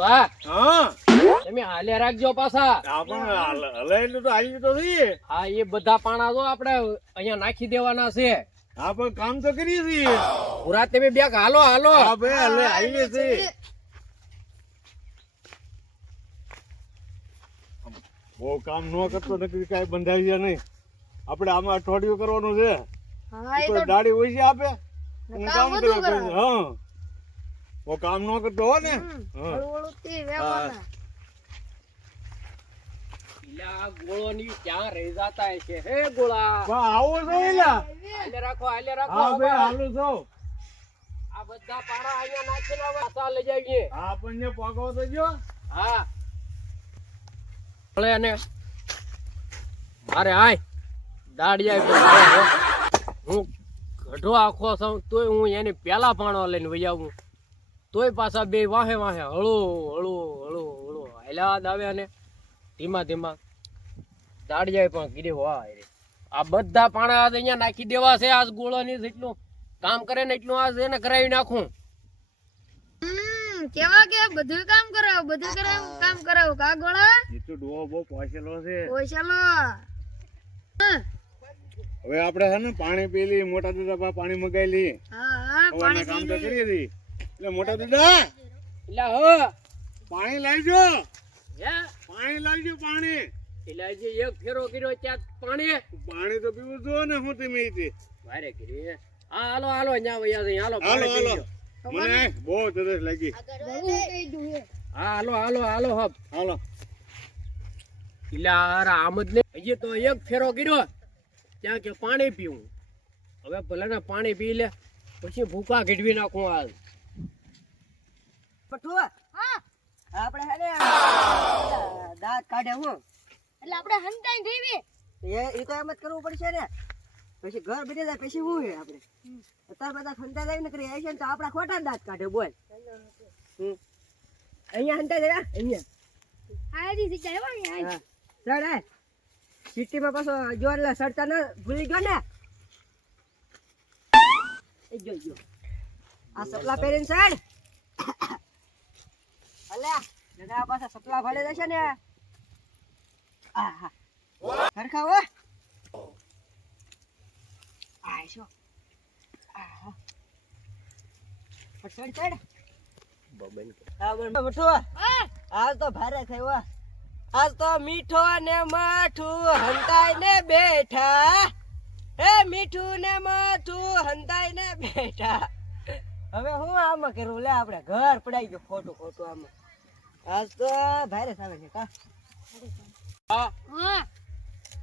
હા તમે હાલે રાખજો પાછા. આપણે હલે એટલે તો આવી તો થઈએ. હા એ બધા પાણા તો આપણે અહીંયા નાખી દેવાના છે. હા પણ કામ તો કરીએ છીએ. પૂરા તમે બે હાલો હાલો. હા ભાઈ હલે આવીએ છીએ. બહુ કામ ન કરતો નક્કી કઈ બંધાઈ જાય નહીં. આપણે આમાં અઠવાડિયું કરવાનું છે. કોઈ દાડી હોય છે આપે અને કામ કરે. હા બહુ કામ ન કરતો હો ને. આ ગોળો ની ક્યાં રહી જાતા છે હે ગોળા. આવો છો એલા. હાલે રાખો હાલે રાખો. હા ભાઈ હાલો છો. આ બધા પાણા અહીંયા નાખીને હવે પાછા લઈ જાવીએ. હા આપણને પગો તો જો. હા ભલે ને મારે આય દાડિયા હું ગઢો આખો છું તોય હું એની પેલા પાણો લઈને વહી આવું તોય પાછા બે વાહે વાહે હળો હળો હળો હળો હાલ્યા આવે ને ધીમા ધીમા દાડિયા પણ કીધે વાહ આ બધા પાણા આજ અહીંયા નાખી દેવા છે. આજ ગોળાની જેટલું કામ કરે ને એટલું આજ એને કરાવી નાખું. કેવા કે બધું કામ કરાવો કા ગોળા. એ તો ડોહો બહુ પોસેલો છે. ચાલો હવે આપણે છે ને પાણી પી લઈએ. મોટા દાદા પાણી મગાવી લઈએ. હા પાણી કામ તો કરીએ છીએ. એટલે મોટા દાદા એટલે હો પાણી લાવજો. હે પાણી લાવજો પાણી. એટલે જે એક ફેરો કર્યો ત્યાં પાણી પાણી તો પીવું જો ને હું તમે ભારે કરી. હા હાલો હાલો ન્યા વયા જઈએ હાલો હાલો પાણી હાલો. પીજો. મને બહુ તરસ લાગી. હા હાલો હાલો હાલો હબ હાલો. એટલે આમ જ નહીં હજી તો એક ફેરો કર્યો ત્યાં કે પાણી પીવું. હવે ભલે ને પાણી પી લે પછી ભૂકા ઘડવી નાખું હાલ. આપણે હે ને દાંત કાઢે હું એટલે આપણે હંતાઈ દેવી. એ તો એમ જ કરવું પડશે ને. પછી ઘર બેઠે જાય પછી શું હે આપણે અત્યારે બધા ખંતા જાય ને કરી આવી છે ને તો આપણા ખોટા દાંત કાઢે બોલ. અહીંયા હંતા જાય અહીંયા આજી સિચાય હો અહીંયા. સર હે સિટીમાં પાછો જો એટલે સડતા ન ભૂલી ગયો ને એ જો આ સપલા પહેરીને સડ અલ્યા દાદા પાછા સપલા ભલે જશે ને. આહા હરખા હો આયશો આહા પછડ ચડ બબન હા બોલ મઠો આજ તો ભારે થયો. આજ તો મીઠો ને માઠું હંતાઈ ને બેઠા. હે મીઠું ને માઠું હંતાઈ ને બેઠા. હવે હું આમાં કરું લે આપણે ઘર પડાઈ ગયો ખોટું ખોટું આમાં. આજ તો ભારે આવે છે કા. હા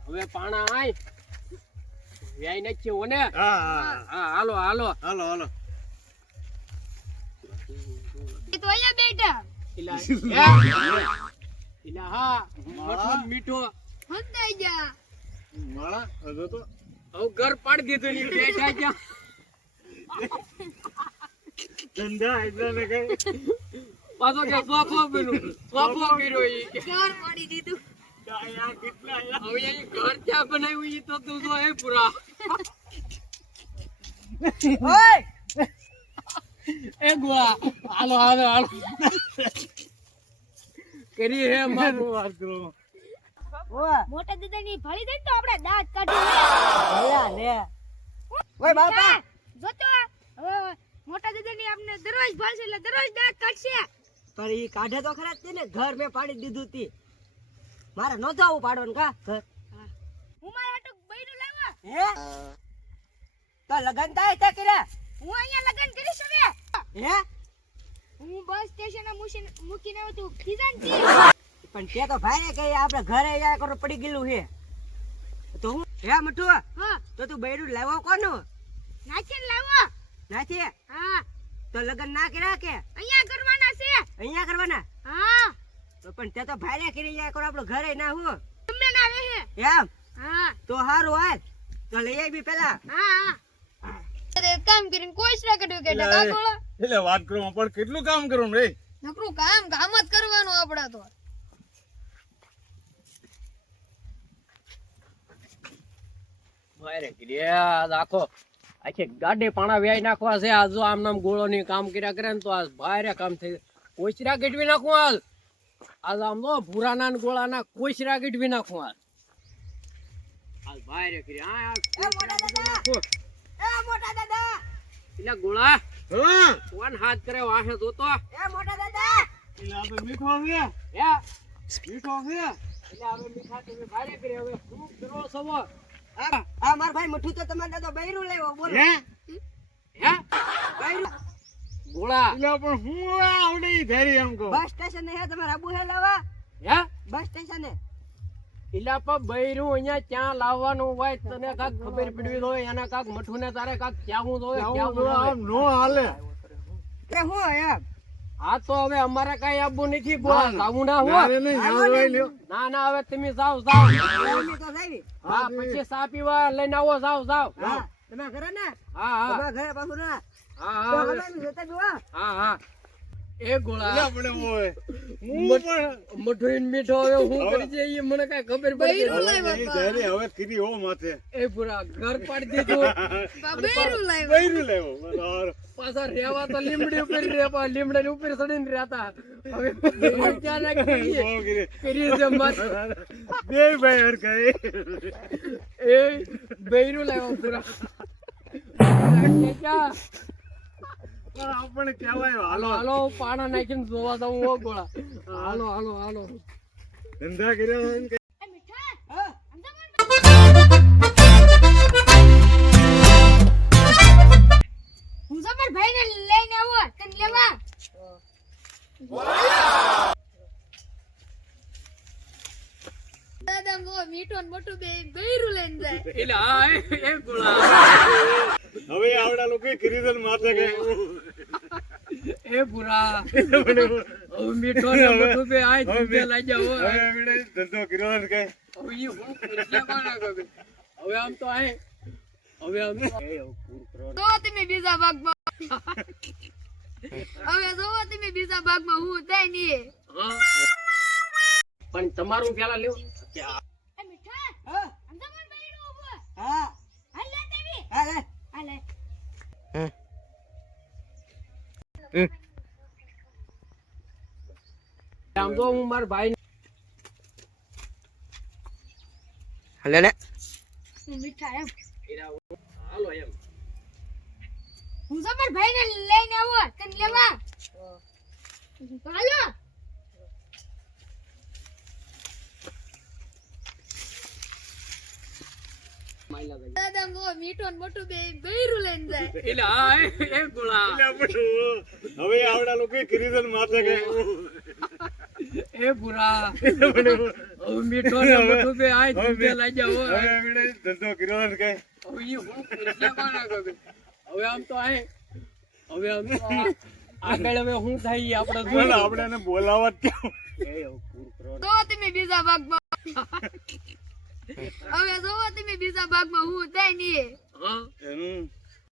હવે પાણા આય વ્યાય નાખી ઓને. હા હા હાલો હાલો હાલો હાલો. એ તો અહીંયા બેઠા એટલે હા મઠું મીઠો હંતાઈ જા. માળા હવે તો હવે ઘર પાડી દીધું ને બેઠા ક્યાં ધંધા એટલા ને કઈ. પાછો કે સ્વાફો બન્યું સ્વાફો કર્યો ઈ ઘર પાડી દીધું. હવે એ ઘર ત્યાં બનાવ્યું ઈ તો તું જો હે પૂરા ઓય એ ગુઆ હાલો હાલો હાલો કરી હે મારું વાત કરો. ઓય મોટા દાદાની ભાળી દે તો આપણે દાંત કાઢી ભયા લે ઓય બાપા જોતો હવે મોટા દાદાની આપણે દરરોજ ભાળશે એટલે દરરોજ દાંત કાઢશે. પણ ઈ કાઢે તો ખરા જ છે ને. ઘર મેં પાડી દીધું તી મારે નહોતું આવું પાડવાનું કા ઘર. હું મારા હાટુ બૈરું લાવ્યો. હે તો લગન થાય તે કર્યા હું અહીંયા લગન કરીશ હવે. હે હું બસ સ્ટેશન મૂકીને આવ્યો તું ખીજાનથી. પણ તે તો ભાઈ કે આપણે ઘરે યા કરો પડી ગયેલું છે તો હું હે મઠુ હા તો તું બૈરું લાવ્યો કોનું નાચીને લાવ્યો. નાથી હા તો લગન ના કર્યા કે અહીંયા કરવાના છે. અહીંયા કરવાના હા તો પણ તે તો ભાઈ કરી યા કરો આપણો ઘરે ના હું તમે ના આવે છે. એમ હા તો હારું હાલ તો લઈ આવી પેલા હા અરે કામ કરીને કોઈ ના કર્યું કે ટકા ગોળો. એટલે વાત કરો પણ કેટલું કામ કરવું રે. નકરું કામ જ કરવાનું આપડા તો. ભારે કરી આખો આખી ગાડી પાણા વ્યાય નાખવા છે. આ જો આમ નામ ગોળો ની કામ કર્યા કરે ને તો આ ભારે કામ થઈ કોચરા ગીટવી નાખું હાલ આજ આમ તો ભૂરાના ને ગોળાના કોચરા ગીટવી નાખું હાલ હાલ ભાઈ રે કરી હા એ મોટા દાદા એ મોટા દાદા એટલે ગોળા હા કોણ હાથ કરે વાહે જોતો એ મોટા દાદા એટલે આપણે મીઠો છે હે મીઠો છે એટલે હવે મીઠા તમે ભાઈ રે કરી હવે શું કરો સવો આ માર ભાઈ મઠું તો તમારે દાદા બૈરું લેવો બોલો હે હે બૈરું ગોળા એટલે પણ હું આવડે ઈ ધેરી એમ કહું બસ સ્ટેશન હે તમારે આબુ હે લેવા હે બસ સ્ટેશન હે ઇલા પર બૈરું અહીંયા ક્યાં લાવવાનું હોય તને કાક ખબર પડવી હોય એના કાક મઠું ને તારે કાક ક્યાંવું હોય આવું તો આમ નો હાલે એ હું એમ હા તો હવે અમારે કઈ આવવું નથી ગોળા જાવું ના હોય મારે નહીં જાવ જોઈ લ્યો ના ના હવે તમે જાઓ જાઓ મમ્મી તો સાહેબ હા પછી સા પીવા લઈને આવો જાઓ જાઓ હા તમે ઘરે ને હા હા તમારા ઘરે પાછું ના હા તો હા હલાવી જતા જોવા હા હા એ ગોળા આપણે હોય હું પણ મઠું મીઠો હવે હું કરી છે એ મને કઈ ખબર પડી ઈ ધેરી હવે કીધી હો માથે એ પૂરા ઘર પાડી દીધું બૈરું લેવો બરાબર પાછા રેવા તો લીમડી ઉપર રેવા લીમડા ઉપર ચડીને રહેતા હવે ક્યાં ના કરીએ બહુ કીધી. કરીએ છે મત બે ભાઈ હર કઈ એ બૈરું લાવ્યો પૂરા ક્યાં પણ આપણે કહેવાય હાલો હાલો હાલો પાણા નાખીને જોવા દઉં હો ગોળા હાલો હાલો હાલો ધંધા કર્યા હોય ને એ મીઠા હા મુસાફર ભાઈને લઈને આવો તને લેવા દાદા મો મીઠો ને મોટું બે બૈરું લઈને જાય એટલે હા એ ગોળા હવે આવડા લોકો ખરીદન માથે ગઈ એ પૂરા હવે મીઠો ને મોટું બે આય દૂધે લઈ જાઓ હવે આપણે ધંધો કર્યો ને કઈ હવે ઈ હું એટલે કોના ખબર હવે આમ તો આય હવે આમ તો તો તમે બીજા ભાગમાં હવે જો તમે બીજા ભાગમાં હું દઈ નહીં હા પણ તમારું પેલા લેવું એ મીઠા હા અંદરમાં બૈરું ઉભો હા હાલ લે દેવી હા લે હાલ લે આમ તો હું મારા ભાઈ લે લે હું મીઠા એમ હાલો એમ મુસાફર ભાઈને લઈને આવો તને લેવા હાલો દાદા મો મીઠો ને મોટું બે બૈરું લઈને જાય એટલે હા એ ગોળા હવે આવડા લોકો ખરીદન માથે ગઈ એ પૂરા હવે મીઠો ને મોટું બે આય દૂધે લઈ જાઓ હવે આપણે ધંધો કર્યો ને કઈ હવે ઈ હું એટલે કોના ખબર હવે આમ તો આય હવે આમ તો આગળ હવે હું થાય આપણે ચાલો જોઈએ આપણે એને બોલાવવા જ કેમ તો તમે બીજા ભાગમાં હવે જો તમે બીજા ભાગમાં હું દઈ નહીં હા એનું